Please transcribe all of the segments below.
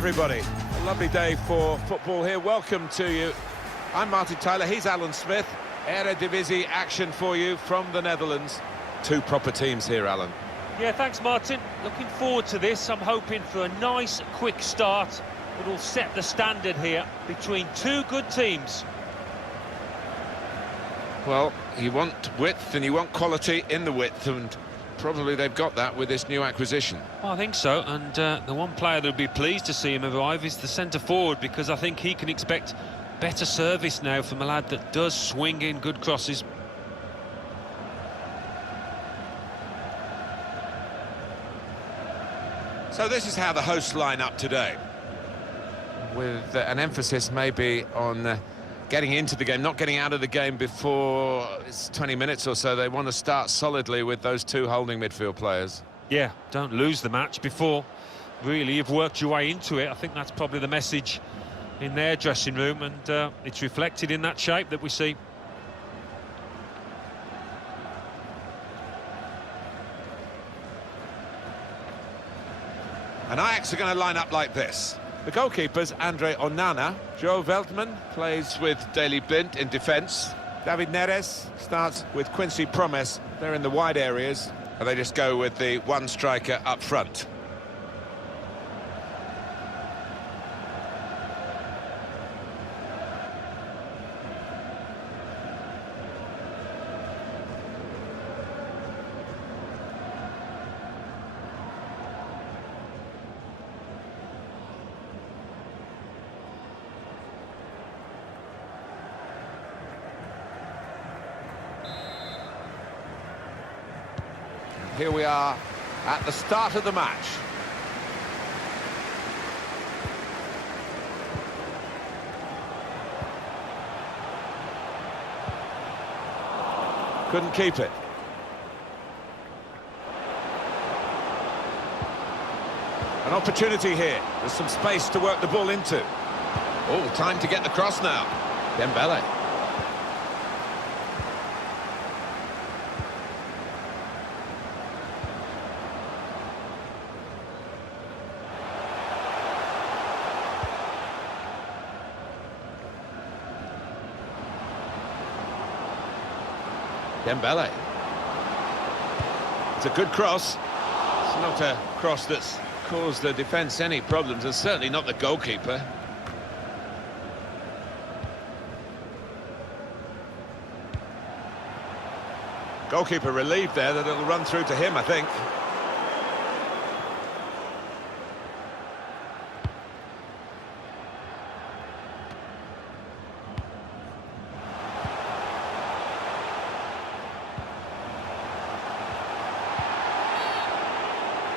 everybody. A lovely day for football here. Welcome to you. I'm Martin Tyler, he's Alan Smith. Eredivisie action for you from the Netherlands. Two proper teams here, Alan. Yeah, thanks, Martin. Looking forward to this. I'm hoping for a nice, quick start that will set the standard here between two good teams. Well, you want width and you want quality in the width, and probably they've got that with this new acquisition. Well, I think so, and the one player that would be pleased to see him arrive is the centre-forward, because I think he can expect better service now from a lad that does swing in good crosses. So this is how the hosts line up today, with an emphasis maybe on getting into the game, not getting out of the game before it's 20 minutes or so. They want to start solidly with those two holding midfield players. Yeah, don't lose the match before really you've worked your way into it. I think that's probably the message in their dressing room, and it's reflected in that shape that we see. And Ajax are going to line up like this. The goalkeepers, Andre Onana. Joe Veltman plays with Daley Blind in defence. David Neres starts with Quincy Promes. They're in the wide areas, and they just go with the one striker up front. Here we are at the start of the match. Couldn't keep it. An opportunity here. There's some space to work the ball into. Oh, time to get the cross now. Dembele. Dembele. It's a good cross. It's not a cross that's caused the defence any problems, and certainly not the goalkeeper. Goalkeeper relieved there that it'll run through to him, I think.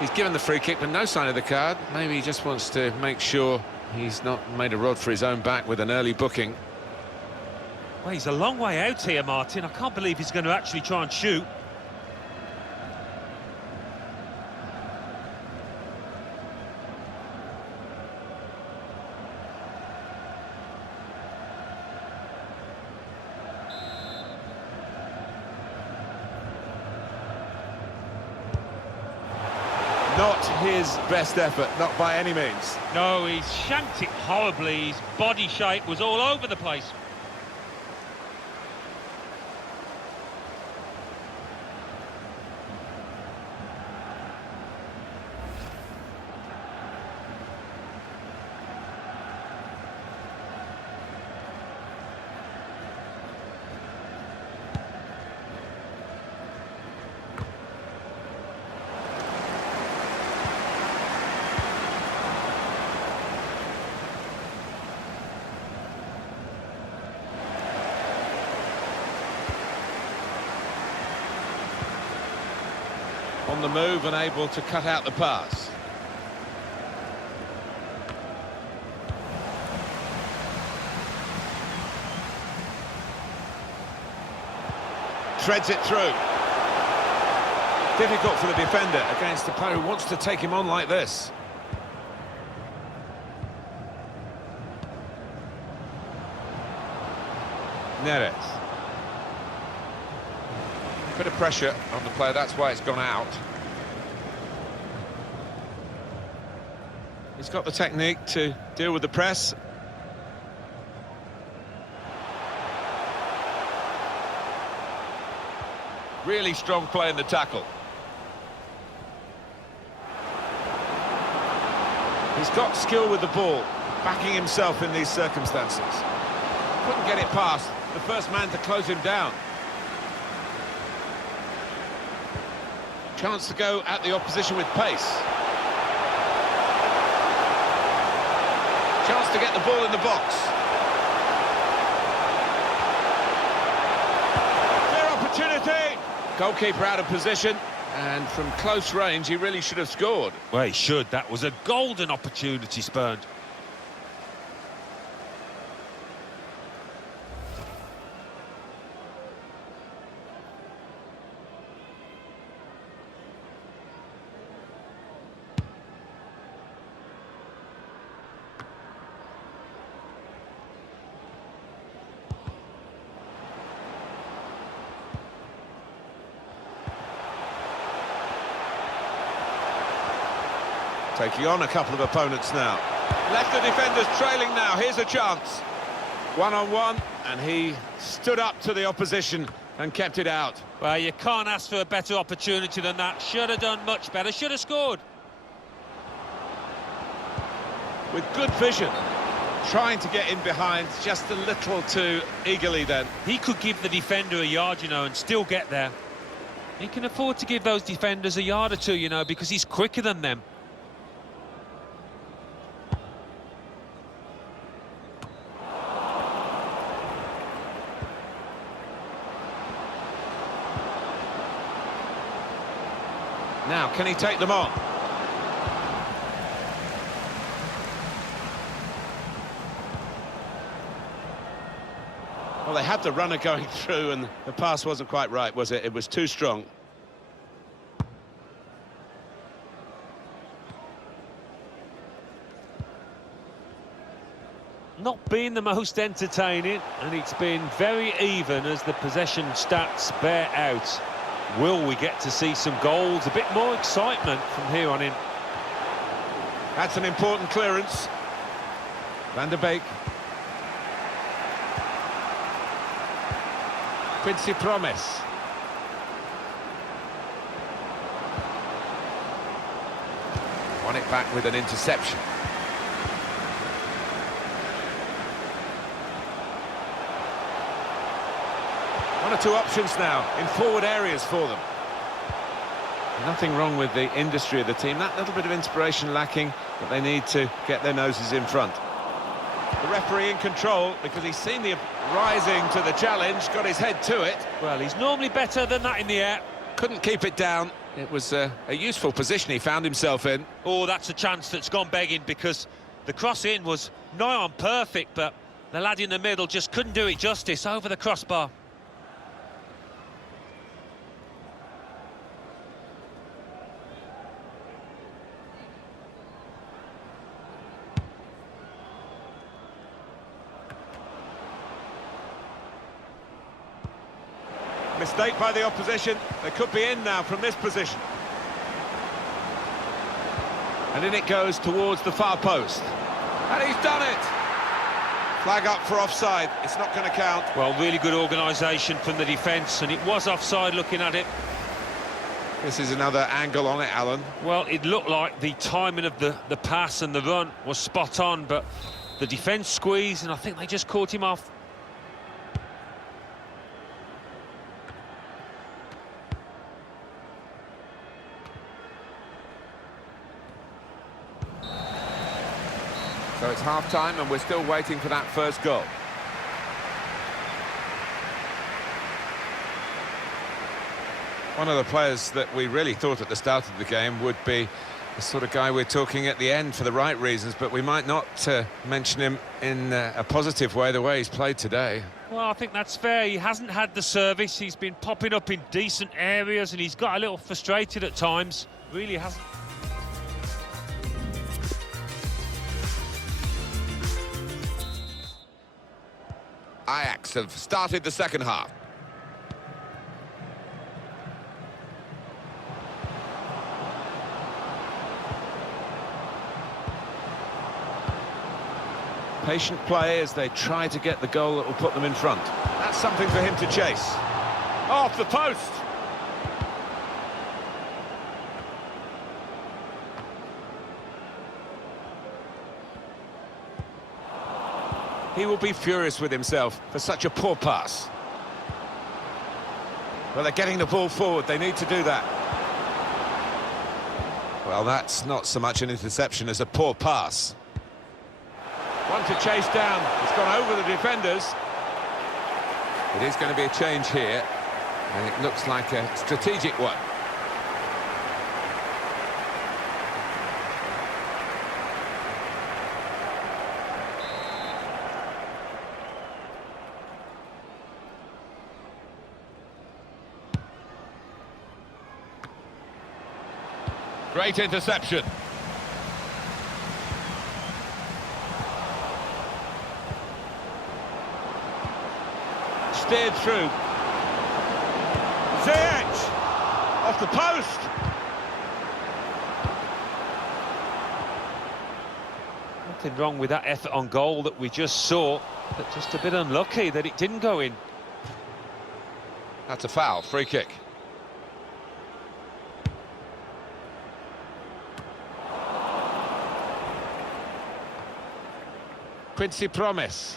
He's given the free kick, but no sign of the card. Maybe he just wants to make sure he's not made a rod for his own back with an early booking. Well, he's a long way out here, Martin. I can't believe he's going to actually try and shoot. Not his best effort, not by any means. No, he's shanked it horribly. His body shape was all over the place. On the move and able to cut out the pass. Treads it through. Difficult for the defender against the player who wants to take him on like this. Neres. Bit of pressure on the player, that's why it's gone out. He's got the technique to deal with the press. Really strong play in the tackle. He's got skill with the ball, backing himself in these circumstances. Couldn't get it past the first man to close him down. Chance to go at the opposition with pace. Chance to get the ball in the box. Clear opportunity. Goalkeeper out of position, and from close range he really should have scored. Well, he should. That was a golden opportunity spurned. Taking on a couple of opponents now. Left the defenders trailing now. Here's a chance. One-on-one, and he stood up to the opposition and kept it out. Well, you can't ask for a better opportunity than that. Should have done much better. Should have scored. With good vision. Trying to get in behind just a little too eagerly then. He could give the defender a yard, you know, and still get there. He can afford to give those defenders a yard or two, you know, because he's quicker than them. Now, can he take them on? Well, they had the runner going through, and the pass wasn't quite right, was it? It was too strong. Not been the most entertaining, and it's been very even as the possession stats bear out. Will we get to see some goals, a bit more excitement from here on in? That's an important clearance. Van der Beek. Quincy Promes. Won it back with an interception. One or two options now in forward areas for them. Nothing wrong with the industry of the team. That little bit of inspiration lacking, but they need to get their noses in front. The referee in control because he's seen the rising to the challenge, got his head to it. Well, he's normally better than that in the air. Couldn't keep it down. It was a useful position he found himself in. Oh, that's a chance that's gone begging because the cross in was nigh on perfect, but the lad in the middle just couldn't do it justice over the crossbar. Mistake by the opposition. They could be in now from this position. And in it goes towards the far post. And he's done it! Flag up for offside. It's not going to count. Well, really good organisation from the defence, and it was offside looking at it. This is another angle on it, Alan. Well, it looked like the timing of the pass and the run was spot on, but the defence squeezed, and I think they just caught him off. So it's half-time and we're still waiting for that first goal. One of the players that we really thought at the start of the game would be the sort of guy we're talking at the end for the right reasons, but we might not mention him in a positive way, the way he's played today. Well, I think that's fair. He hasn't had the service. He's been popping up in decent areas and he's got a little frustrated at times. Really hasn't. Ajax have started the second half. Patient play as they try to get the goal that will put them in front. That's something for him to chase. Off the post! He will be furious with himself for such a poor pass. Well, they're getting the ball forward. They need to do that. Well, that's not so much an interception as a poor pass. One to chase down. It's gone over the defenders. It is going to be a change here, and it looks like a strategic one. Great interception. Steered through. Ziyech! Off the post! Nothing wrong with that effort on goal that we just saw, but just a bit unlucky that it didn't go in. That's a foul, free kick. Quincy Promes.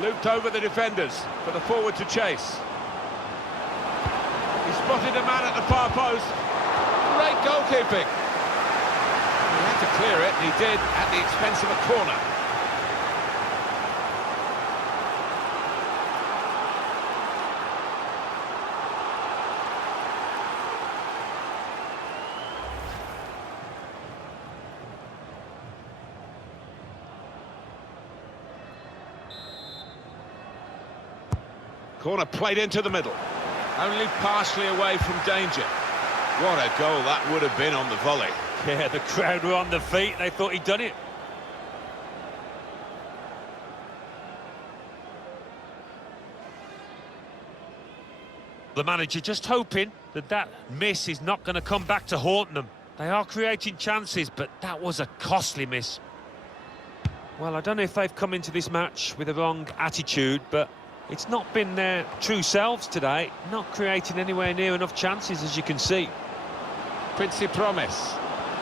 Looped over the defenders for the forward to chase. He spotted a man at the far post. Great goalkeeping. He had to clear it, and he did at the expense of a corner. Corner played into the middle, only partially away from danger. What a goal that would have been on the volley. Yeah, the crowd were on their feet. They thought he'd done it. The manager just hoping that that miss is not going to come back to haunt them. They are creating chances, but that was a costly miss. Well, I don't know if they've come into this match with the wrong attitude, but it's not been their true selves today, not creating anywhere near enough chances, as you can see. Quincy Promes.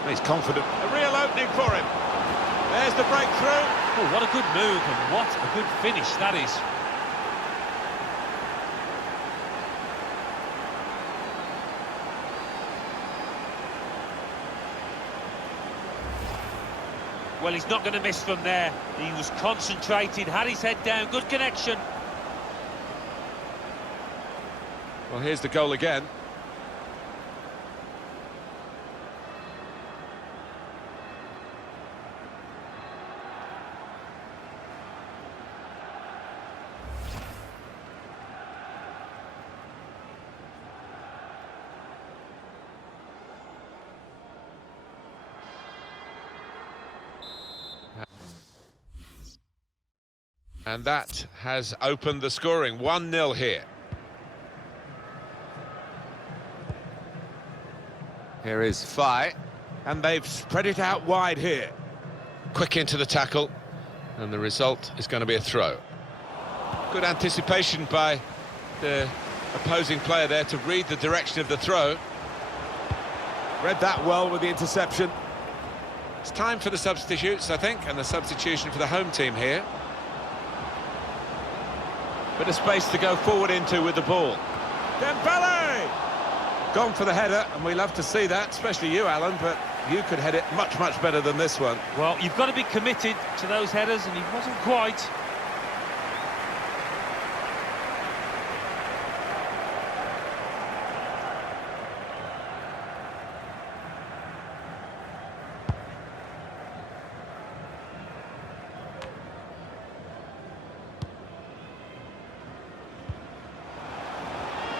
He's confident. A real opening for him. There's the breakthrough. Oh, what a good move, and what a good finish that is. Well, he's not going to miss from there. He was concentrated, had his head down, good connection. Well, here's the goal again. And that has opened the scoring. 1-0 here. Here is Fai, and they've spread it out wide here. Quick into the tackle, and the result is going to be a throw. Good anticipation by the opposing player there to read the direction of the throw. Read that well with the interception. It's time for the substitutes, I think, and the substitution for the home team here. Bit of space to go forward into with the ball. Dembele! Gone for the header, and we love to see that, especially you, Alan, but you could head it much, much better than this one. Well, you've got to be committed to those headers, and he wasn't quite.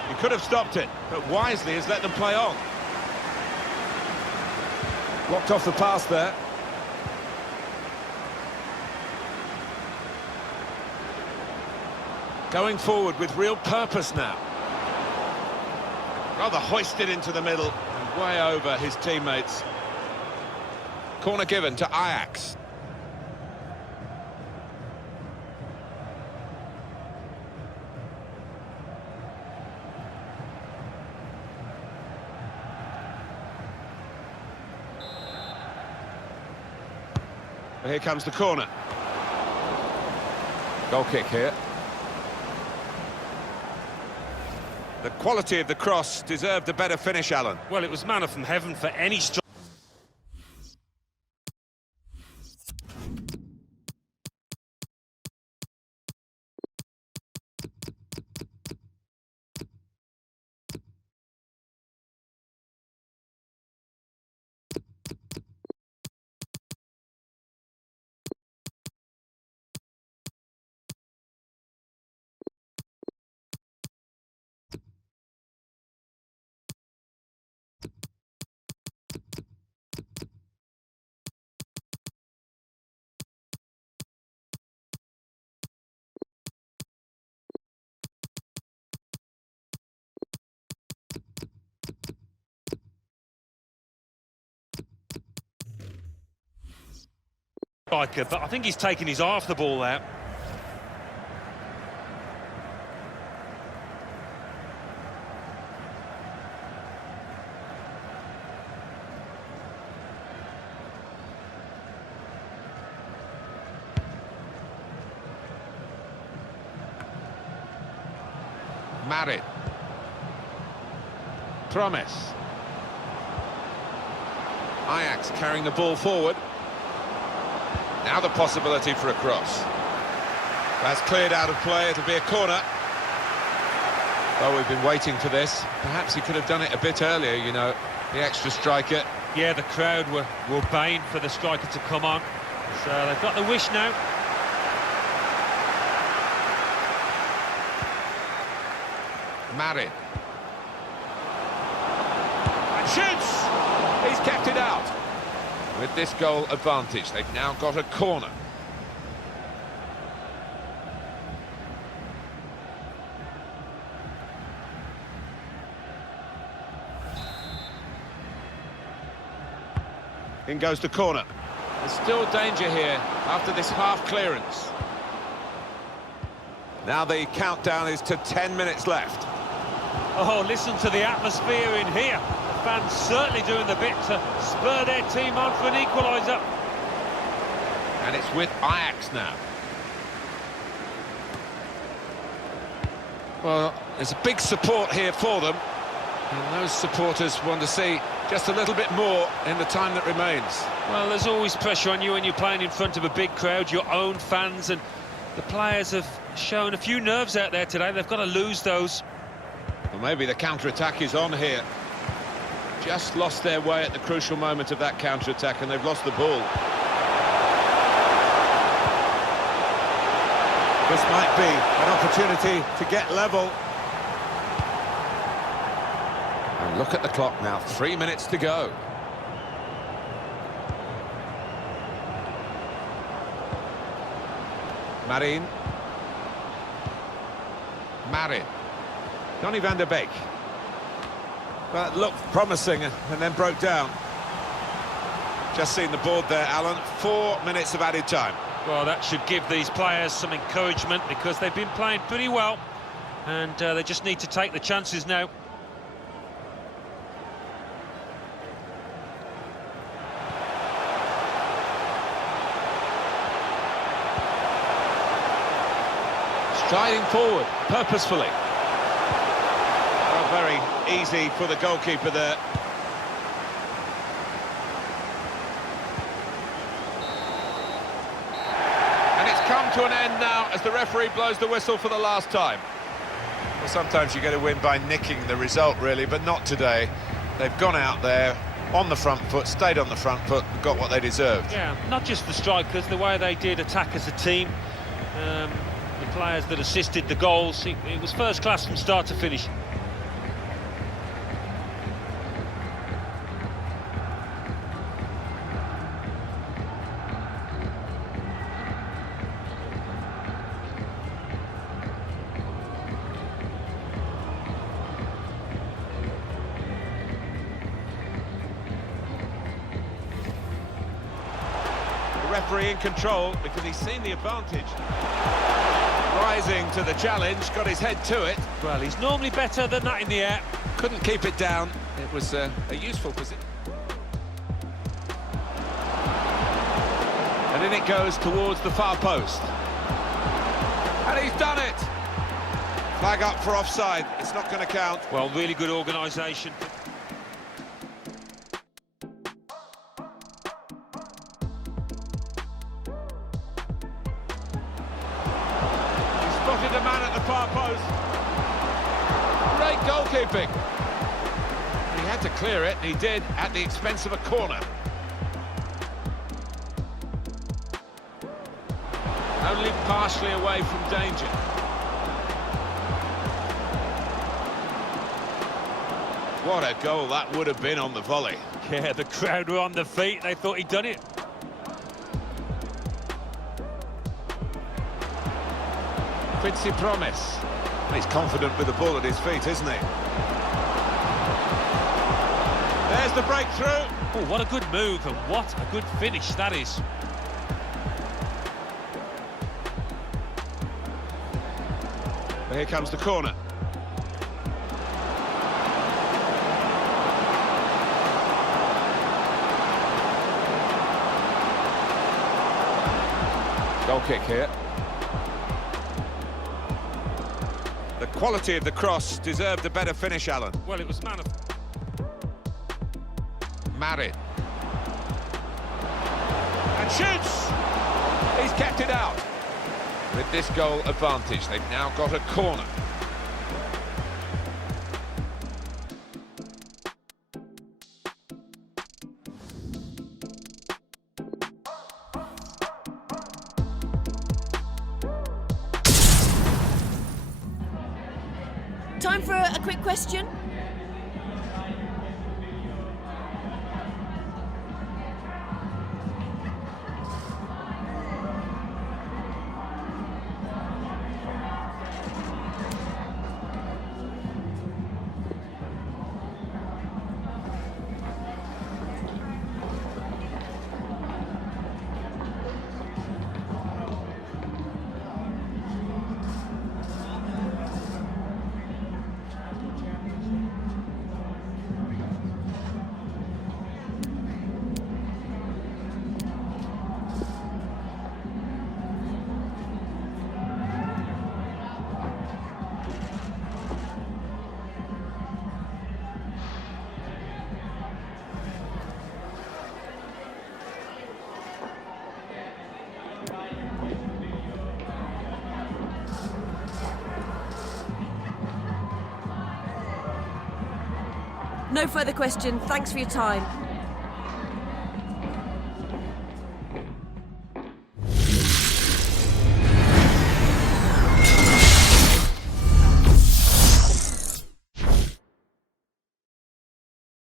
He could have stopped it, but wisely has let them play on. Blocked off the pass there. Going forward with real purpose now. Rather hoisted into the middle. way over his teammates. Corner given to Ajax. Here comes the corner. Goal kick here. The quality of the cross deserved a better finish, Alan. Well, it was manna from heaven for any striker. But I think he's taken his eye off the ball there. Marin. Promise. Ajax carrying the ball forward. Now the possibility for a cross. That's cleared out of play, it'll be a corner. Well, we've been waiting for this. Perhaps he could have done it a bit earlier, you know, the extra striker. Yeah, the crowd were baying for the striker to come on. So they've got the wish now. Marin. And shoots! He's kept it out. With this goal advantage, they've now got a corner. In goes the corner. There's still danger here after this half clearance. Now the countdown is to 10 minutes left. Oh, listen to the atmosphere in here. The fans certainly doing the bit to spur their team on for an equaliser. And it's with Ajax now. Well, there's a big support here for them. And those supporters want to see just a little bit more in the time that remains. Well, there's always pressure on you when you're playing in front of a big crowd, your own fans, and the players have shown a few nerves out there today. They've got to lose those. Well, maybe the counter-attack is on here. Just lost their way at the crucial moment of that counter-attack, and they've lost the ball. This might be an opportunity to get level. And look at the clock now, 3 minutes to go. Marin. Donny van der Beek. Well, it looked promising and then broke down. Just seen the board there, Alan. 4 minutes of added time. Well, that should give these players some encouragement because they've been playing pretty well and they just need to take the chances now. Striding forward, purposefully. Well, very easy for the goalkeeper there. And it's come to an end now as the referee blows the whistle for the last time. Well, sometimes you get a win by nicking the result, really, but not today. They've gone out there on the front foot, stayed on the front foot, got what they deserved. Yeah, not just the strikers, the way they did attack as a team. The players that assisted the goals, it was first class from start to finish. referee in control because he's seen the advantage. Rising to the challenge, got his head to it. Well, he's normally better than that in the air. Couldn't keep it down. It was a useful position. And in it goes towards the far post. And he's done it! Flag up for offside. It's not going to count. Well, really good organisation. Spotted a man at the far post. Great goalkeeping. He had to clear it, and he did, at the expense of a corner. Only partially away from danger. What a goal that would have been on the volley. Yeah, the crowd were on their feet. They thought he'd done it. Quincy Promes. He's confident with the ball at his feet, isn't he? There's the breakthrough. Oh, what a good move, and what a good finish that is. Well, here comes the corner. Goal kick here. The quality of the cross deserved a better finish, Alan. Well, it was man of... Marin. And shoots! He's kept it out. With this goal advantage, they've now got a corner. Time for a quick question. No further question. Thanks for your time.